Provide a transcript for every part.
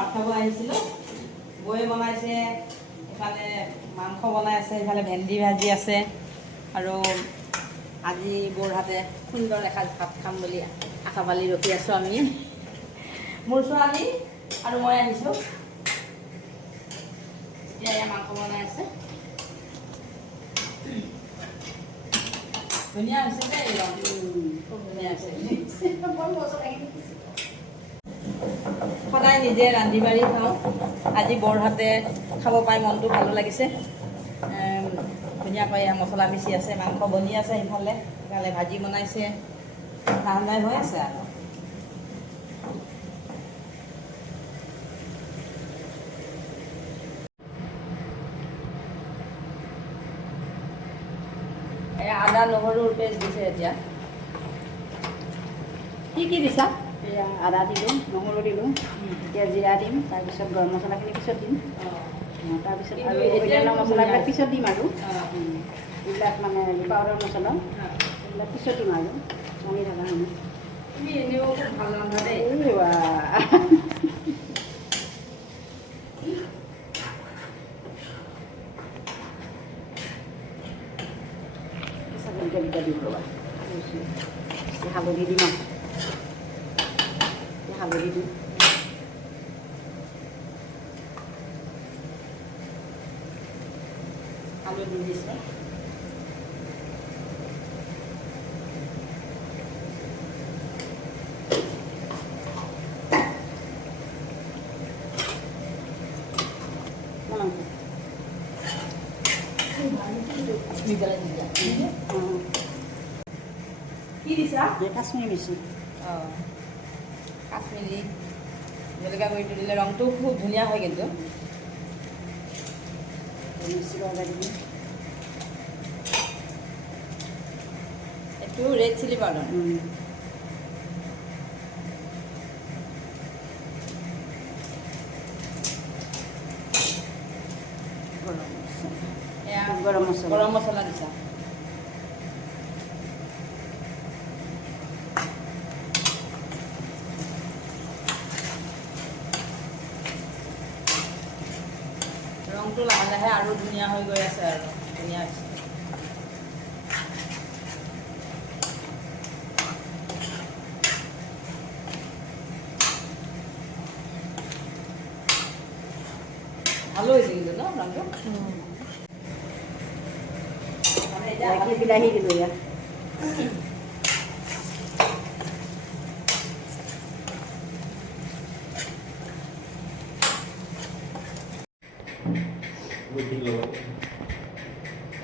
ভাত খাব আহিছিলোঁ বৌয়ে বনাইছে ইফালে মাংস বনাই আছে ইফালে ভেন্দি ভাজি আছে আৰু আজি বৌৰ হাতে সুন্দৰ এসাঁজ ভাত খাম বুলি আশা পালি ৰখি আছোঁ আমি মোৰ ছোৱালী আৰু মই আহিছোঁ এতিয়া এয়া মাংস বনাই আছে ধুনীয়া হৈছে দেই খুব ধুনীয়া হৈছে সদায় নিজে ৰান্ধি বাঢ়ি খাওঁ আজি বৌৰ হাতে খাব পাই মনটো ভালো লাগিছে ধুনীয়াকৈ মছলা পিচি আছে মাংস বনি আছে ইফালে ইফালে ভাজি বনাইছে ঠাণ্ডাই হৈ আছে আৰু আদা নহৰুৰ পেষ্ট দিছে এতিয়া কি দিছা এয়া আদা দিলোঁ নহৰু দিলোঁ এতিয়া জিৰা দিম তাৰপিছত গৰম মছলাখিনি পিছত দিম তাৰপিছত আৰু অন্যান্য মছলাবিলাক পিছত দিম আৰু এইবিলাক মানে পাউডাৰ মছলা এইবিলাক পিছত দিম আৰু বনি থকা সময় তুমি এনেও খুব ভাল ৰন্ধা দেই দুটা দিম ৰ'বা হালধি দিম হালধি দিম আলু দি দিছোঁ কি দিছা কাশ্মীৰী মিৰ্চি অঁ কাশ্মীৰী জলকীয়া গুড়িটো দিলে ৰংটো খুব ধুনীয়া হয় কিন্তু মিৰ্চি পাউডাৰ দিম এইটো ৰেড চিলি পাউডাৰ এয়া গৰম মছলা দিছা ৰংটো লাহে লাহে আৰু ধুনীয়া হৈ গৈ আছে আৰু ধুনীয়া হৈছে ভালো হৈছে কিন্তু ন ৰংটো বিলাহী দিলোঁ ইয়াত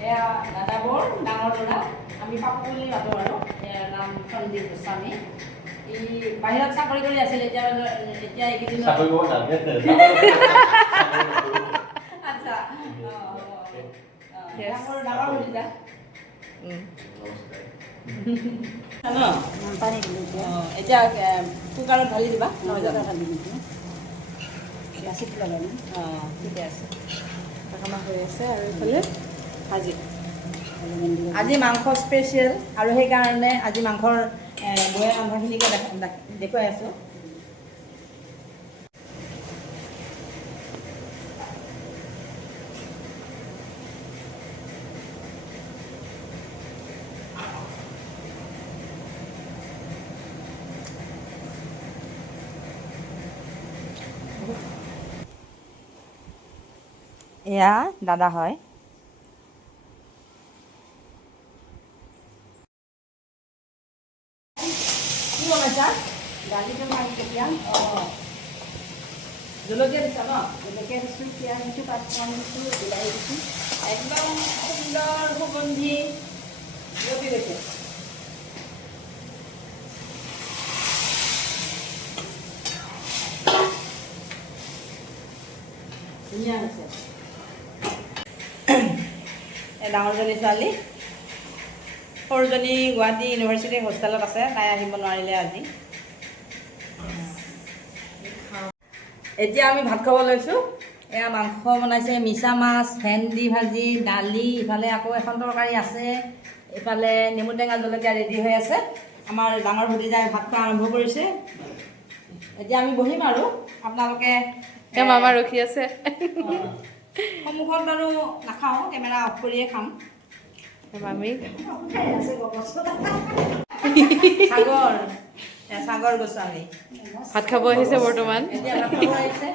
এয়া দাদাবোৰ ডাঙৰ ল'ৰা আমি পাপু বুলি মাতোঁ আৰু ইয়াৰ নাম সঞ্জীৱ গোস্বামী ই বাহিৰত চাকৰি কৰি আছিল এতিয়া এইকেইদিন আচ্ছা ডাঙৰ ভতিজা পানী দিলোঁ এতিয়া কুকাৰত ঢালি দিবা নহয় জানো ঢালি দিছোঁ চিটি লগাই দিম অঁ ঠিকে আছে কামা হৈ আছে আৰু এইফালে ভাজি আজি মাংস স্পেচিয়েল আৰু সেইকাৰণে আজি মাংসৰ বয়া ৰান্ধাখিনিকে দেখুৱাই আছোঁ এয়া দাদা হয় কি বনাইছা দালিটো মাৰি কেতিয়া জলকীয়া দিছা ন জলকীয়া দিছোঁ পিঁয়াজ দিছোঁ পাঁচফোৰণ দিছোঁ বিলাহী দিছোঁ একদম সুন্দৰ সুগন্ধি বিয়পি গৈছে ধুনীয়া হৈছে এই ডাঙৰজনী ছোৱালী সৰুজনী গুৱাহাটী ইউনিভাৰ্চিটিৰ হোষ্টেলত আছে তাই আহিব নোৱাৰিলে আজি এতিয়া আমি ভাত খাব লৈছোঁ এয়া মাংস বনাইছে মিছা মাছ ভেন্দি ভাজি দালি ইফালে আকৌ এখন তৰকাৰী আছে ইফালে নেমু টেঙা জলকীয়া ৰেডি হৈ আছে আমাৰ ডাঙৰ ভতিজাই ভাত খোৱা আৰম্ভ কৰিছে এতিয়া আমি বহিম আৰু আপোনালোকে মামা ৰখি আছে সন্মুখত বাৰু নাখাওঁ, কেমেৰা অফ কৰিয়ে খাম। মামী সাগৰ গোস্বামী ভাত খাব আহিছে বৰ্তমান। এতিয়া ভাত খাব আহিছে।